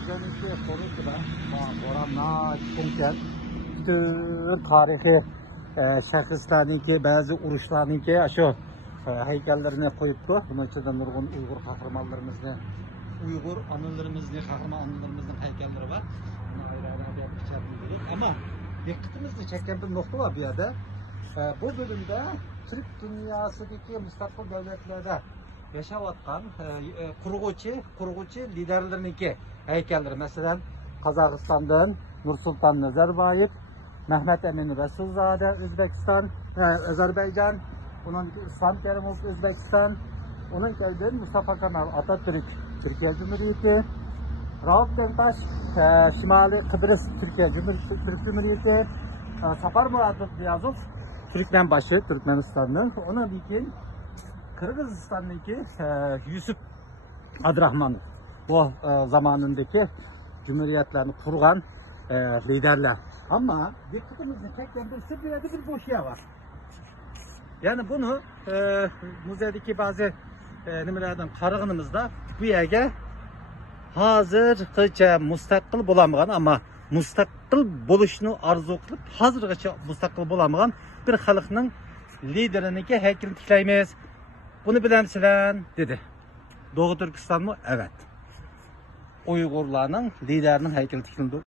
Düzenlikle konusunda Boranlar, Konker, bütün tarihi şahıslarınki, bazı uruşlarınki şu heykellerine koyup bu. Bunun içinde nurgun Uygur kahramanlarımızın, Uygur anılarımızın, kahraman anılarımızın heykelleri var. Bunu ayrı yapacağız. Ama dikkatimizi çeken bir nokta var bir yerde. Bu bölümde Türk dünyasındaki müstakil devletlerde yaşavatkan kurgucu liderlerinki heykelleri. Mesela Kazakistan'dan Nursultan Nazarbayev, Mehmet Emin Resulzade Özbekistan, Azerbaycan, onun İslam Kerimov Özbekistan, onun geldiği Mustafa Kemal Atatürk Türkiye Cumhuriyeti, Rauf Denktaş Şimali Kıbrıs Türk Cumhuriyeti, Sapar Murat Niyazov Türkmenbaşı Türkmenistan'ın, onun için Kırgızistan'daki Yusuf Abdurrahman o zamanındaki cumhuriyetlerini kurgan liderler. Ama dikkatimizin çeken bir boş yer var. Yani bunu müzedeki bazı nimelerden karığınımızda bu yerge hazırgacha müstakil bulamagan ama müstakil buluşunu arzu kılıp hazırgacha müstakil bulamagan bir halkının lideriniki heykelini tiklaymiz. Bunu bilemsiler dedi. Doğu Türkistan mı? Evet. Uygurlarının liderinin heykeli tikildi.